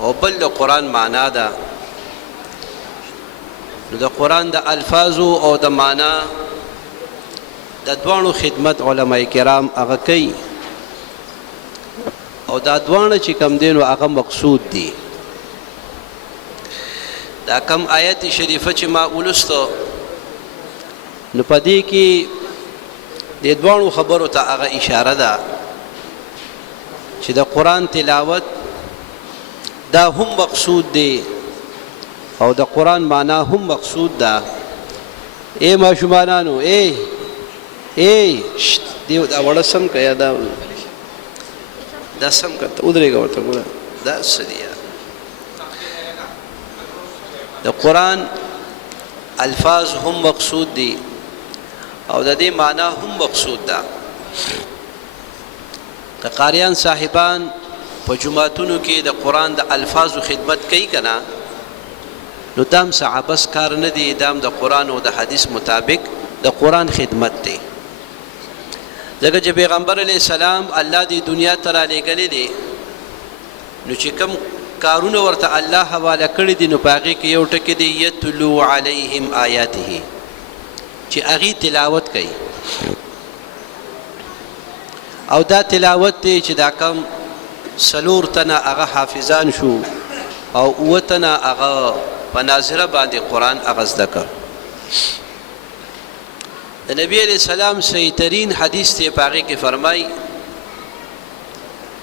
او بل د قرآن معنا ده. نو د قرآن د الفاظو او د معنا د دوانو خدمت علماء کرام هغه کوي، او دا دوانه چې کم دینو هغه مقصود دي. دا کم آیت شریفه چې ما ولستو نو پدې کې د دوانو خبرو ته هغه اشاره ده چې د قرآن تلاوت دا هم مقصود دی او د قرآن معنا هم مقصود ده. اے ماشومانانو اے دیو دا وړه سم که یا دا سم که ودرېږه ورته ګوره دا څه دي. د قرآن الفاظ هم مقصود دي او د دې معنا هم مقصود ده. که قاریان صاحبان په جماعتونو کې د قرآن د الفاظو خدمت کوي که نه، نو دام څه عبث کار نه دی، دام د قرآن او د حدیث مطابق د قرآن خدمت دی. ځکه چې پیغمبر علیه السلام الله دې دنیا ته رالیږلی دی، نو چې کوم کارونه ورته الله حواله کړي دي نو په هغې کې یو ټکي دی یتلو علیهم آیاته، چې هغې تلاوت کوي. او دا تلاوت دی چې دا کم 4 تنه هغه حافظان شو او 7 تنه هغه په ناظره باندې قرآن هغه زده کړ. د نبی علیہ السلام صحیح ترین حدیث ته په هغې کې فرمای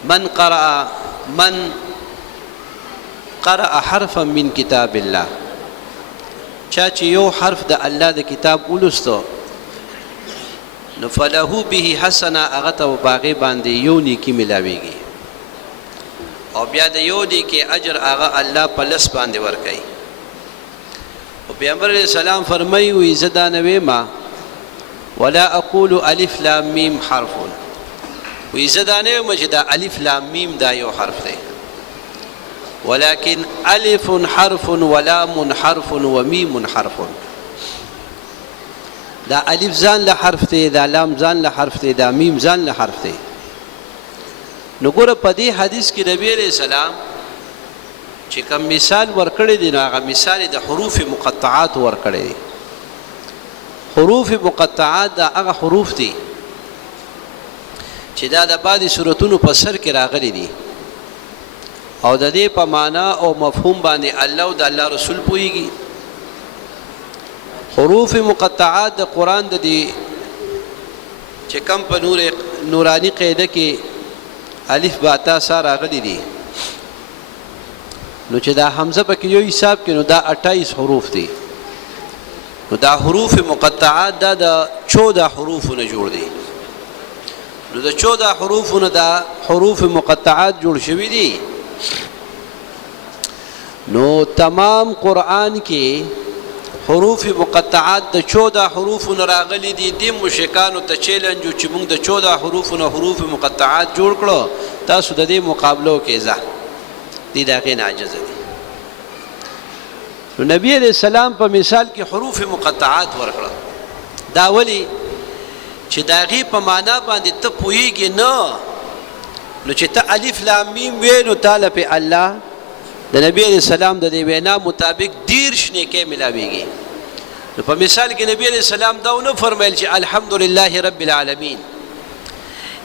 من قرأ حرفا من کتاب الله، چا چې یو حرف د الله د کتاب ولستو نو فله به حسنه، هغه ته په هغې باندې یو نیکي ملاویږي، او بیا د یو نیکي اجر هغه الله په لس باندې ورکوي. او پیغمبر علیه السلام فرمایي وایي زه دا نه ویمه ولا اقول الف لام میم حرف، وایي زه دا نه ویمه چې دا الف لام میم دا یو حرف دی، ولكن الف حرف ولام حرف ومیم حرف. دا الف ځان له حرف دی، دا لام ځان له حرف دی، دا میم ځان له حرف دی. نو ګوره په دې حدیث کې نبی علیہ السلام چې کوم مثال ورکړی دی نو هغه مثال د حروف مقطعات ورکړی دی. حروف مقطعات دا هغه حروف دي چې دا د بعضې صورتونو په سر کې راغلي دي او د دې په معنا او مفهوم باندې الله او د الله رسول پوهیږي. حروف مقطعات د قرآن د دې چې کم په نورانی قاعده کې الف با تا سا راغلي دي، نو چې دا حمزه پکې یو حساب کې نو دا 28 حروف دي. نو دا حروف مقطعات دا د 14 حروفونه جوړ دي. نو د 14 حروفونه دا حروف مقطعات جوړ شوي دي. نو تمام قرآن کې حروف مقطعات د 14 حروفونه راغلي دي. دې مشرکانو ته چیلنج چې موږ د 14 حروفونه حروف مقطعات جوړ کړو، تاسو د دې مقابلو کې ځه دي د هغې نه عاجزه دي. نو نبی علیہ السلام په مثال کې حروف مقطعات ورکړه. دا ولې چې د هغې په معنا باندې ته پوهېږې نه، نو چې ته الف لام میم وې نو تاله پې الله د نبی علیہ السلام د دې وینا مطابق 10 نیکۍ ملاویږي. نو په مثال کې نبی علیہ السلام دا ونه فرمایل چې الحمدلله رب العالمین،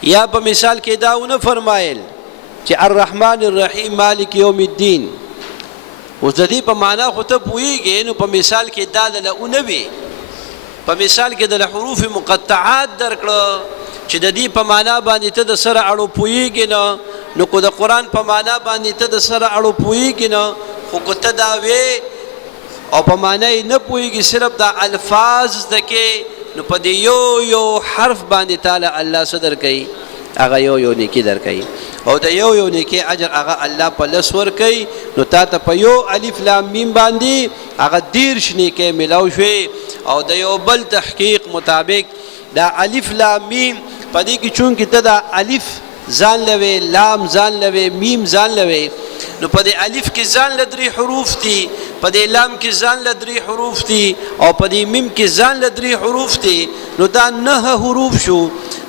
یا په مثال کې دا ونه فرمایل چې الرحمن الرحیم مالک یوم الدین. اوس د دې په معنا خو ته پوهېږې، نو په مثال کې دا دله ونه وي. په مثال کې د حروف مقطعات درکړه چې د دې په معنا باندې ته د سره اړو پوهېږې نه، نو که د قرآن په معنا باندې ته د سره اړو پوهېږې نه، خو که ته دا وې او په معنا یې نه پوهېږې، صرف دا الفاظ زده کې، نو په دې یو حرف باندې تعالی الله څه درکوي؟ هغه یو نیکي درکوي. او د یو نیکي اجر هغه الله په لس ورکوي. نو تا ته په یو الف لام میم باندې هغه 10 نیکۍ ملاو شوې. او د یو بل تحقیق مطابق دا الف لام میم په دې کې چونکې ته دا الف ځان لوي، لام ځان لوي، میم ځان لوي. نو په دې الف کې ځان له 3 حروف دي، په دې لام کې ځان له 3 حروف دي، او په دې میم کې ځان له 3 حروف دي. نو دا 9 حروف شو.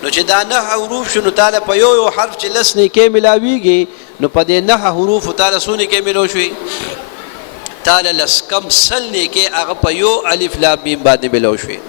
نو چې دا 9 حروف شو نو تعالی په یو حرف چې لس نیکې ملاویږي، نو په دې 9 حروف تعالی څو نیکې ملو شوي؟ تعالی لس کم سل نیکې هغه په یو الف لام میم باندې ملو شوي.